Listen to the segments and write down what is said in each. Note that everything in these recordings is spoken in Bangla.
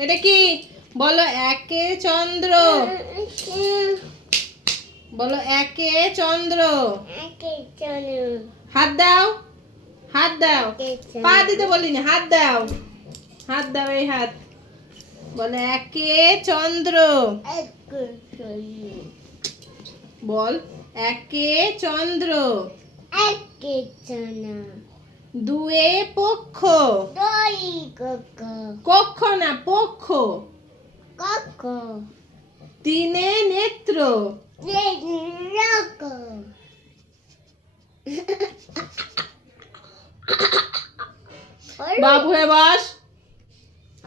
এটা কি বলো? একে চন্দ্র। বলো একে চন্দ্র। হাত দাও, হাত দাও। পা দিতে বলিনি, হাত দাও, হাত দাও, এই হাত। বলো একে চন্দ্র। বল একে চন্দ্র। দুয়ে পক্ষ। কক্ষ না, পক্ষ। তিনে নেত্র। বাবু হয়ে বস,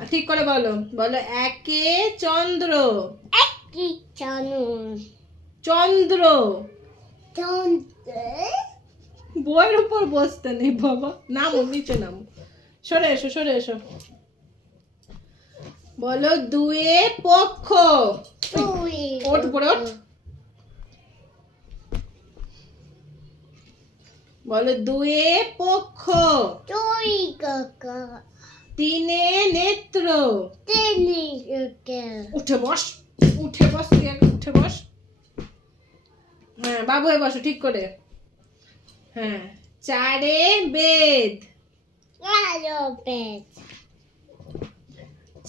ঠিক করে বলো। বলো একে চন্দ্র। চন্দ্র। বইয়ের উপর বসতে নেই বাবা, নামো, নিচে নামো, সরে এসো, সরে এসো। বলো দুয়ে পক্ষ। ওঠ উপরে ওঠ। বলো দুয়ে পক্ষ। তিনে নেত্র। উঠে বস, উঠে বস, তুই আগে উঠে বস। হ্যাঁ, বাবু হয়ে বসো ঠিক করে। হ্যাঁ, চারে বেদ।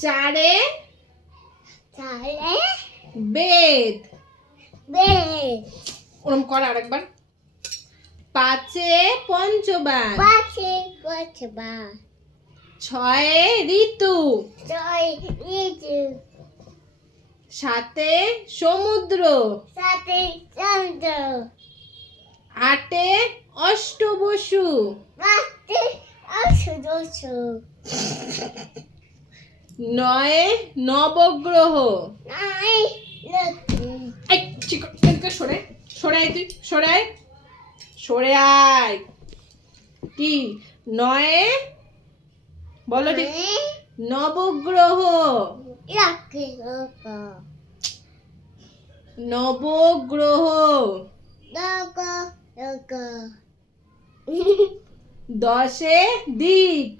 চারে বেদ। ওরম কর আরেকবার। পাঁচে পঞ্চবার। ছয়ে ঋতু। সাতে সমুদ্র। আটে অষ্টবসু। নয়ে নবগ্রহ। সরে সরে আয়, তুই সরে আয়, সরে আয়। কি নয়ে বলো ঠিক? নবগ্রহ। নবগ্রহ। 10 দিক।